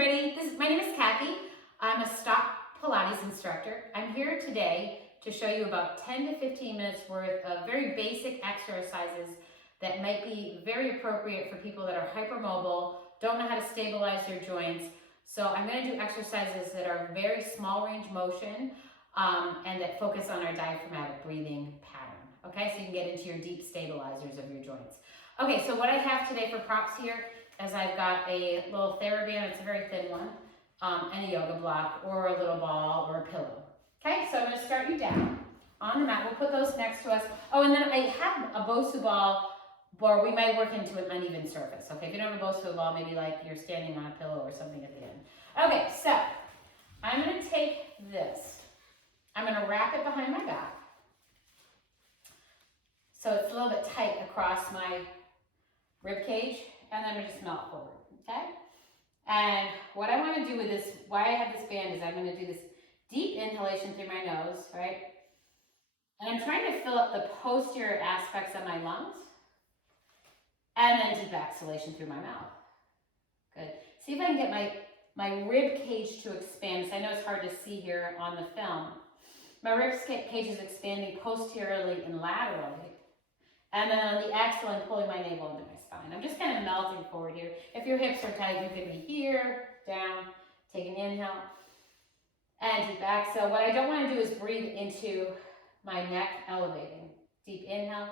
everybody. My name is Kathy. I'm a stock Pilates instructor. I'm here today to show you about 10 to 15 minutes worth of very basic exercises that might be very appropriate for people that are hypermobile, don't know how to stabilize their joints. So I'm going to do exercises that are very small range motion and that focus on our diaphragmatic breathing pattern. Okay, so you can get into your deep stabilizers of your joints. Okay, so what I have today for props here is I've got a little Theraband, it's a very thin one, and a yoga block or a little ball or a pillow. Okay, so I'm going to start you down on the mat. We'll put those next to us. Oh, and then I have a Bosu ball, or we might work into an uneven surface. Okay, if you don't have a Bosu ball, maybe like you're standing on a pillow or something at the end. Okay, so I'm going to take this. I'm going to wrap it behind my back so it's a little bit tight across my rib cage, and then I'm going to just melt forward, okay? And what I want to do with this, why I have this band, is I'm going to do this deep inhalation through my nose, right? And I'm trying to fill up the posterior aspects of my lungs, and then deep exhalation through my mouth. Good. See if I can get my rib cage to expand. So I know it's hard to see here on the film. My rib cage is expanding posteriorly and laterally. And then on the exhale, I'm pulling my navel into my spine. I'm just kind of melting forward here. If your hips are tight, you could be here, down, take an inhale, and deep exhale. What I don't want to do is breathe into my neck elevating. Deep inhale.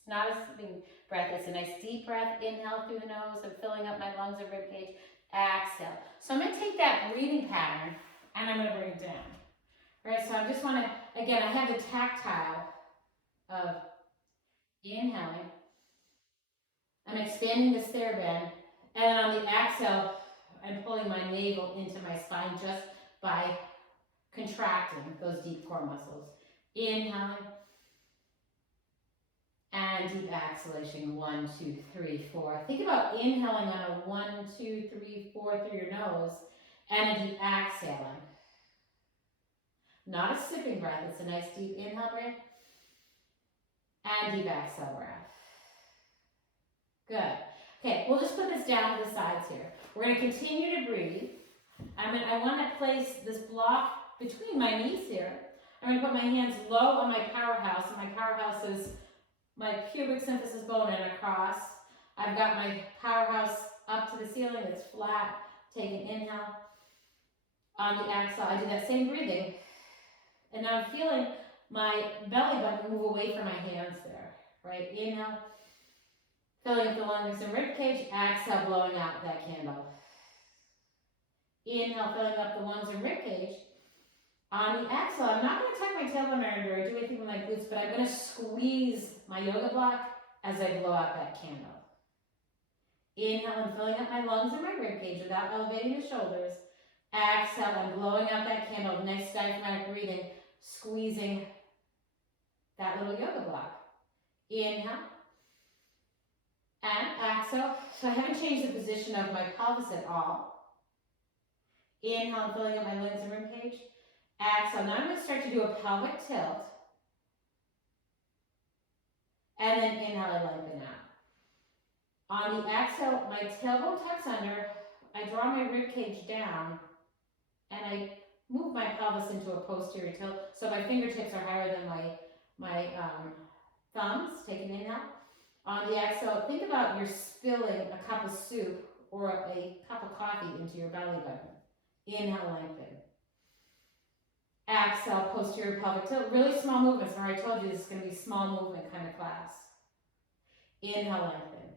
It's not a slipping breath. It's a nice deep breath. Inhale through the nose. I'm filling up my lungs and rib cage. Exhale. So I'm going to take that breathing pattern and I'm going to bring it down. All right, so I just want to, again, I have the tactile of inhaling. I'm expanding this Theraband, and then on the exhale, I'm pulling my navel into my spine just by contracting those deep core muscles. Inhaling and deep exhalation. 1, 2, 3, 4. Think about inhaling on a 1, 2, 3, 4 through your nose, and a deep exhaling. Not a sipping breath, it's a nice deep inhale breath and deep exhale breath. Good. Okay, we'll just put this down to the sides here. We're going to continue to breathe. I want to place this block between my knees here. I'm going to put my hands low on my powerhouse, and my powerhouse is my pubic symphysis bone and across. I've got my powerhouse up to the ceiling, it's flat. Take an inhale. On the exhale, I do that same breathing. And now I'm feeling my belly button move away from my hands there, right? Inhale, filling up the lungs and rib cage. Exhale, blowing out that candle. Inhale, filling up the lungs and rib cage. On the exhale, I'm not going to tuck my tailbone under or do anything with my glutes, but I'm going to squeeze my yoga block as I blow out that candle. Inhale, I'm filling up my lungs and my rib cage without elevating the shoulders. Exhale, I'm blowing out that candle. Nice diaphragmatic breathing. Squeezing that little yoga block. Inhale and exhale. So I haven't changed the position of my pelvis at all. Inhale, I'm filling up my lungs and rib cage. Exhale. Now I'm going to start to do a pelvic tilt. And then inhale, I lengthen out. On the exhale, my tailbone tucks under. I draw my rib cage down. And I move my pelvis into a posterior tilt, so my fingertips are higher than my thumbs. Take an inhale. On the exhale, think about you're spilling a cup of soup or a cup of coffee into your belly button. Inhale, lengthen. Exhale, posterior pelvic tilt. Really small movements. Remember, I told you this is going to be a small movement kind of class. Inhale, lengthen.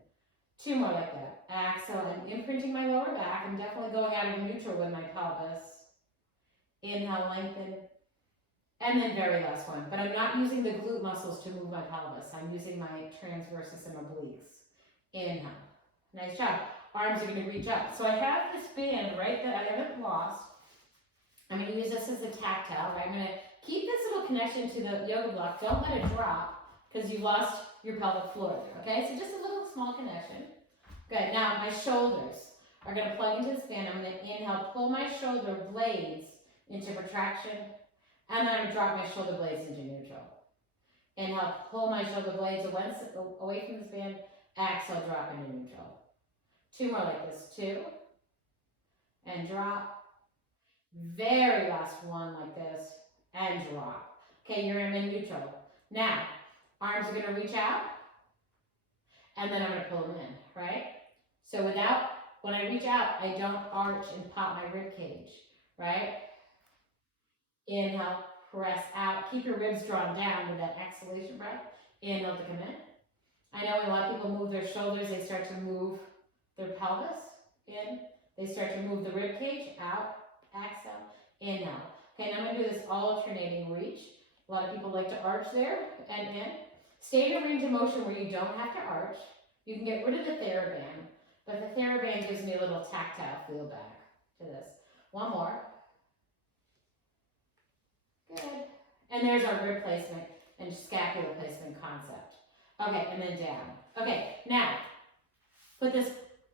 2 more like that. Exhale, I'm imprinting my lower back. I'm definitely going out of neutral with my pelvis. Inhale, lengthen, and then very last one. But I'm not using the glute muscles to move my pelvis. I'm using my transversus and obliques. Inhale. Nice job. Arms are going to reach up. So I have this band, right, that I haven't lost. I'm going to use this as a tactile. Right? I'm going to keep this little connection to the yoga block. Don't let it drop because you lost your pelvic floor there. Okay, so just a little small connection. Good. Now my shoulders are going to plug into this band. I'm going to inhale, pull my shoulder blades into protraction, and then I'm going to drop my shoulder blades into neutral. Inhale, pull my shoulder blades away from this band. Exhale, drop into neutral. 2 more like this. 2. And drop. Very last one like this. And drop. Okay, you're in neutral. Now, arms are going to reach out. And then I'm going to pull them in, right? So when I reach out, I don't arch and pop my rib cage, right? Inhale, press out. Keep your ribs drawn down with that exhalation breath. Inhale to come in. I know when a lot of people move their shoulders, they start to move their pelvis in. They start to move the rib cage out. Exhale, inhale. Okay, now I'm going to do this alternating reach. A lot of people like to arch there and in. Stay in a range of motion where you don't have to arch. You can get rid of the Theraband, but the Theraband gives me a little tactile feel back to this. One more. Good. And there's our rib placement and scapula placement concept. Okay, and then down. Okay, now, put this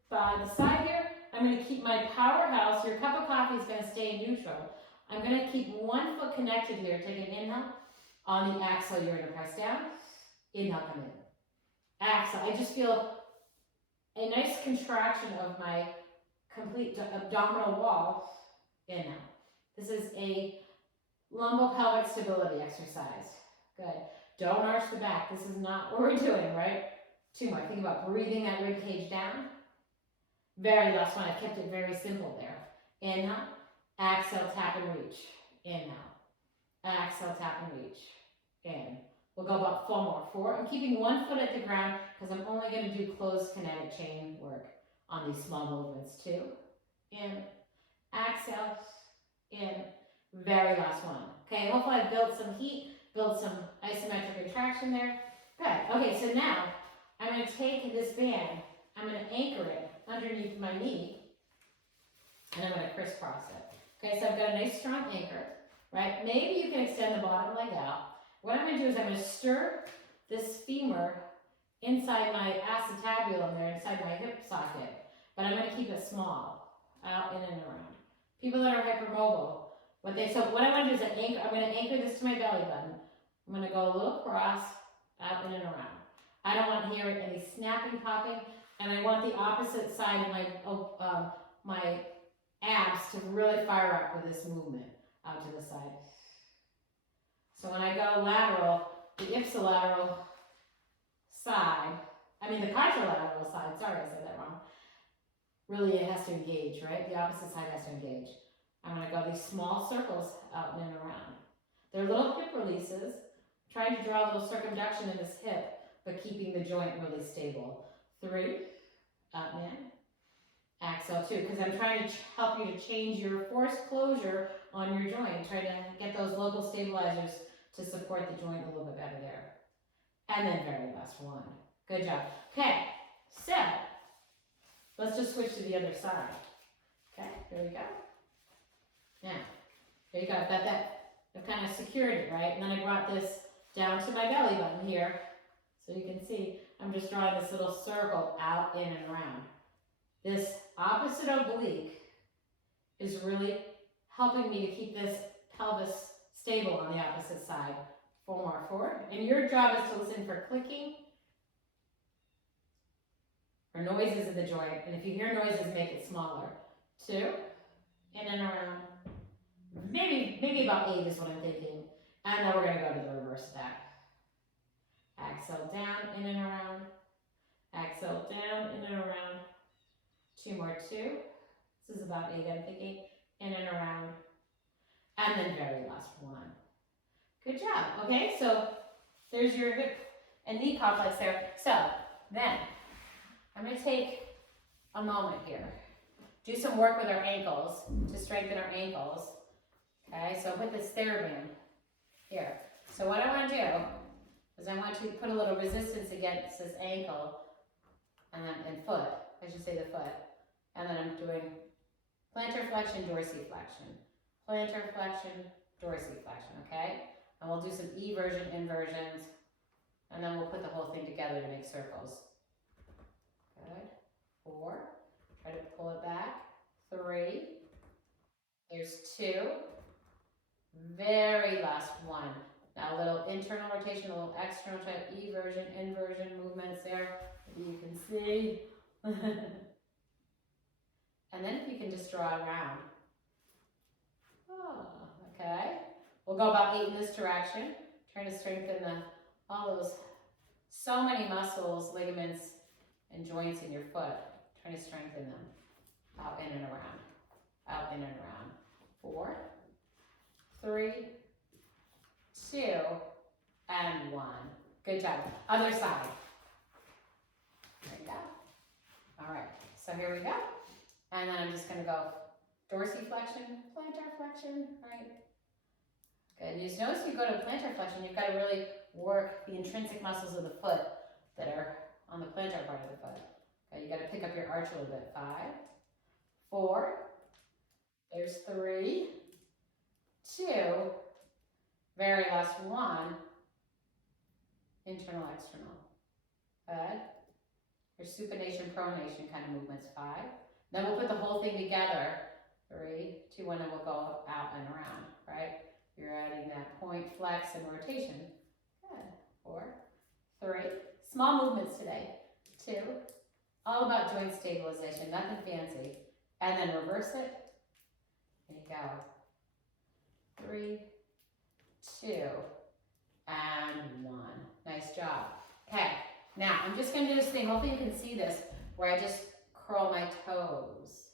by the side here. I'm going to keep my powerhouse. Your cup of coffee is going to stay neutral. I'm going to keep one foot connected here. Take an inhale. On the exhale, you're going to press down. Inhale, come in. Exhale. I just feel a nice contraction of my complete abdominal wall. Inhale. This is a lumbopelvic stability exercise. Good. Don't arch the back. This is not what we're doing, right? 2 more. Think about breathing that rib cage down. Very last one. I kept it very simple there. Inhale. Exhale, tap and reach. Inhale. Exhale, tap and reach. In. We'll go about 4 more. 4. I'm keeping one foot at the ground because I'm only going to do closed kinetic chain work on these small movements. 2. In. Exhale. In. Very last one. Okay, hopefully I've built some heat, built some isometric contraction there. Good. Okay, so now I'm going to take this band, I'm going to anchor it underneath my knee, and I'm going to crisscross it. Okay, so I've got a nice strong anchor, right? Maybe you can extend the bottom leg out. What I'm going to do is I'm going to stir this femur inside my acetabulum there, inside my hip socket, but I'm going to keep it small, out, in, and around. People that are hypermobile, so what I want to do is I'm going to anchor this to my belly button. I'm going to go a little across, out, in, and around. I don't want to hear any snapping, popping, and I want the opposite side of my abs to really fire up with this movement out to the side. So when I go lateral, the ipsilateral side, the contralateral side, sorry I said that wrong, really it has to engage, right? The opposite side has to engage. I'm going to go these small circles out and around. They're little hip releases, trying to draw a little circumduction in this hip, but keeping the joint really stable. 3, up and in. Exhale 2, because I'm trying to help you to change your force closure on your joint, trying to get those local stabilizers to support the joint a little bit better there. And then very last one. Good job. Okay, so let's just switch to the other side. Okay, here we go. Now, there you go. I've got that. I've kind of secured it, right? And then I brought this down to my belly button here. So you can see I'm just drawing this little circle out, in, and around. This opposite oblique is really helping me to keep this pelvis stable on the opposite side. 4 more. 4. And your job is to listen for clicking or noises in the joint. And if you hear noises, make it smaller. 2, in and around. Maybe about 8 is what I'm thinking. And then we're going to go to the reverse of that. Exhale down, in and around. Exhale down, in and around. 2 more. 2. This is about 8, I'm thinking. In and around. And then very last one. Good job. Okay, so there's your hip and knee complex there. So then I'm going to take a moment here. Do some work with our ankles to strengthen our ankles. Okay, so put this Theraband here. So what I want to do is I want to put a little resistance against this ankle and foot. I should say the foot. And then I'm doing plantar flexion, dorsiflexion. Plantar flexion, dorsiflexion, okay? And we'll do some eversion, inversions, and then we'll put the whole thing together to make circles. Good. 4. Try to pull it back. 3. There's 2. Very last one. Now a little internal rotation, a little external type eversion, inversion movements there. You can see. And then if you can just draw around. Oh, okay. We'll go about 8 in this direction. Trying to strengthen all those, so many muscles, ligaments, and joints in your foot. Trying to strengthen them. Out, in, and around. Out, in, and around. 4, 3, 2, and 1. Good job. Other side. There you go. All right. So here we go. And then I'm just going to go dorsiflexion, plantar flexion, right? Good. You notice you go to plantar flexion, you've got to really work the intrinsic muscles of the foot that are on the plantar part of the foot. Okay, you got to pick up your arch a little bit. 5, 4, there's 3, 2, very last 1, internal, external. Good. Your supination, pronation kind of movements. 5. Then we'll put the whole thing together. 3, 2, 1, and we'll go out and around, right? You're adding that point, flex, and rotation. Good. 4, 3. Small movements today. 2. All about joint stabilization, nothing fancy. And then reverse it. There you go. 3, 2, and 1. Nice job. Okay, now I'm just going to do this thing. Hopefully you can see this, where I just curl my toes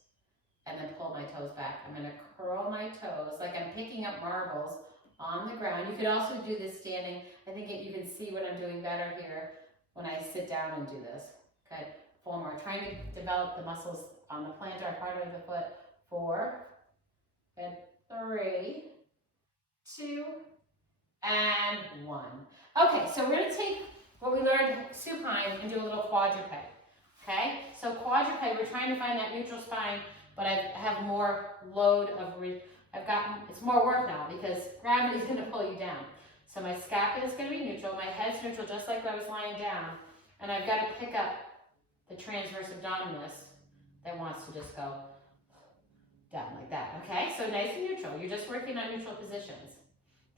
and then pull my toes back. I'm going to curl my toes like I'm picking up marbles on the ground. You could also do this standing. I think you can see what I'm doing better here when I sit down and do this. Good. 4 more. Trying to develop the muscles on the plantar part of the foot. 4, and 3, 2, and 1. Okay, so we're going to take what we learned supine and do a little quadruped. Okay, so quadruped, we're trying to find that neutral spine, but I have more load of, it's more work now because gravity is going to pull you down. So my scapula is going to be neutral, my head's neutral just like I was lying down, and I've got to pick up the transverse abdominis that wants to just go down like that. Okay, so nice and neutral. You're just working on neutral positions.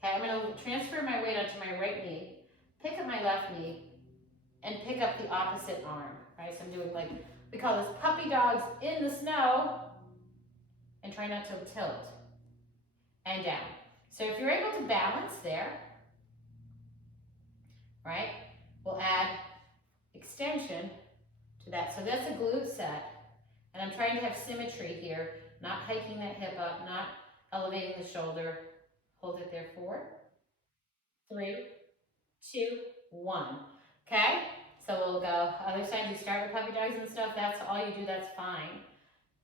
Okay, I'm going to transfer my weight onto my right knee, pick up my left knee, and pick up the opposite arm. Right, so I'm doing like, we call this puppy dogs in the snow, and try not to tilt, and down. So if you're able to balance there, right, we'll add extension to that. So that's a glute set, and I'm trying to have symmetry here, not hiking that hip up, not elevating the shoulder. Hold it there. 4, 3, 2, 1. Okay? So we'll go other side. You start with puppy dogs and stuff. That's all you do. That's fine.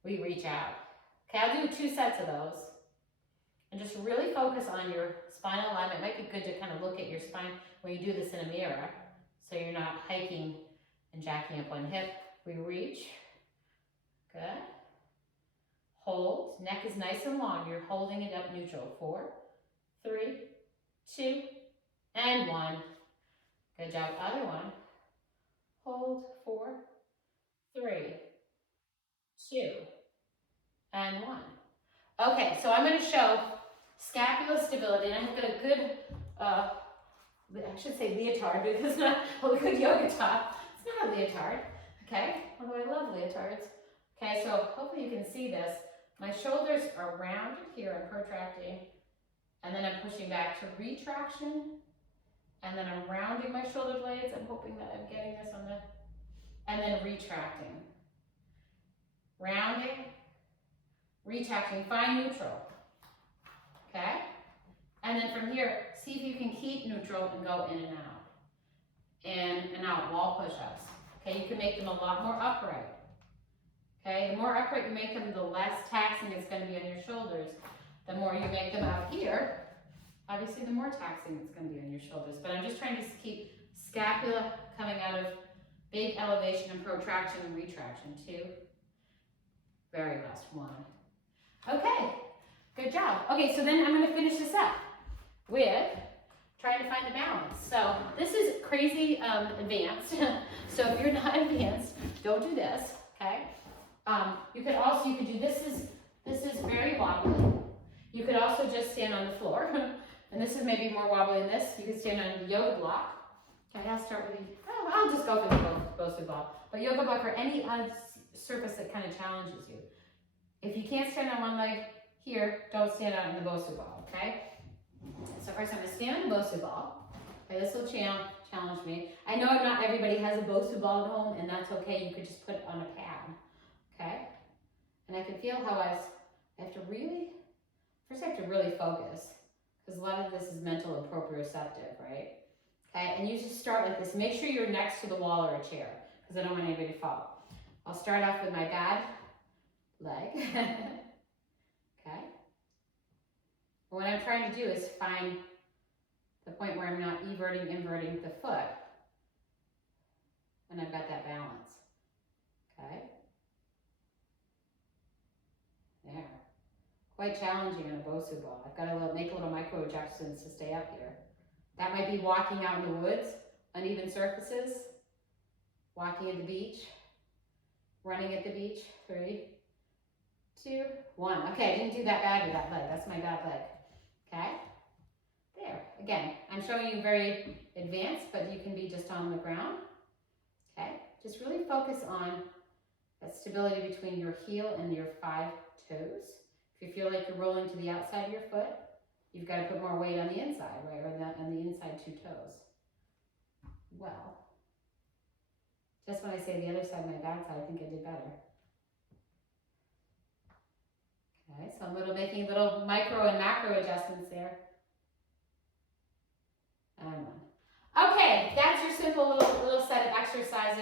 We reach out. Okay, I'll do 2 sets of those. And just really focus on your spinal alignment. It might be good to kind of look at your spine when you do this in a mirror, so you're not hiking and jacking up one hip. We reach. Good. Hold. Neck is nice and long. You're holding it up neutral. 4, 3, 2, and 1. Good job. Other one. Hold. 4, 3, 2, and 1. Okay, so I'm going to show scapular stability, and I've got a good, I should say leotard, because it's not a good yoga top. It's not a leotard, okay? Although I love leotards. Okay, so hopefully you can see this. My shoulders are rounded here, I'm protracting, and then I'm pushing back to retraction, and then I'm rounding my shoulder blades. I'm hoping that I'm getting this on the, and then retracting. Rounding, retracting, find neutral, okay? And then from here, see if you can keep neutral and go in and out. In and out, wall push-ups. Okay, you can make them a lot more upright. Okay, the more upright you make them, the less taxing it's going to be on your shoulders. The more you make them out here, obviously the more taxing it's going to be on your shoulders. But I'm just trying to keep scapula coming out of big elevation and protraction and retraction. 2. Very last 1. Okay, good job. Okay, so then I'm going to finish this up with trying to find the balance. So this is crazy advanced. So if you're not advanced, don't do this, okay? You could do this is very wobbly. You could also just stand on the floor. And this is maybe more wobbly than this. You could stand on the yoga block. Okay, I'll start with I'll just go through the go through block. But yoga block or any surface that kind of challenges you. If you can't stand on one leg here, don't stand out in the Bosu ball, okay? So first I'm gonna stand on the Bosu ball. Okay, this will challenge me. I know not everybody has a Bosu ball at home, and that's okay. You could just put it on a pad, okay? And I can feel how I have to really, first I have to really focus, because a lot of this is mental and proprioceptive, right? Okay, and you just start like this. Make sure you're next to the wall or a chair, because I don't want anybody to fall. I'll start off with my bad leg. Okay. What I'm trying to do is find the point where I'm not inverting the foot, and I've got that balance. Okay. There. Quite challenging on a Bosu ball. I've got to make little micro adjustments to stay up here. That might be walking out in the woods, uneven surfaces, walking at the beach, running at the beach. 3, 2, 1. Okay, I didn't do that bad with that leg. That's my bad leg. Okay? There. Again, I'm showing you very advanced, but you can be just on the ground. Okay? Just really focus on that stability between your heel and your 5 toes. If you feel like you're rolling to the outside of your foot, you've got to put more weight on the inside, right? Or on the inside 2 toes. Well, just when I say the other side, my bad side, I think I did better. Okay, so I'm making little micro and macro adjustments there. And 1. Okay, that's your simple little set of exercises.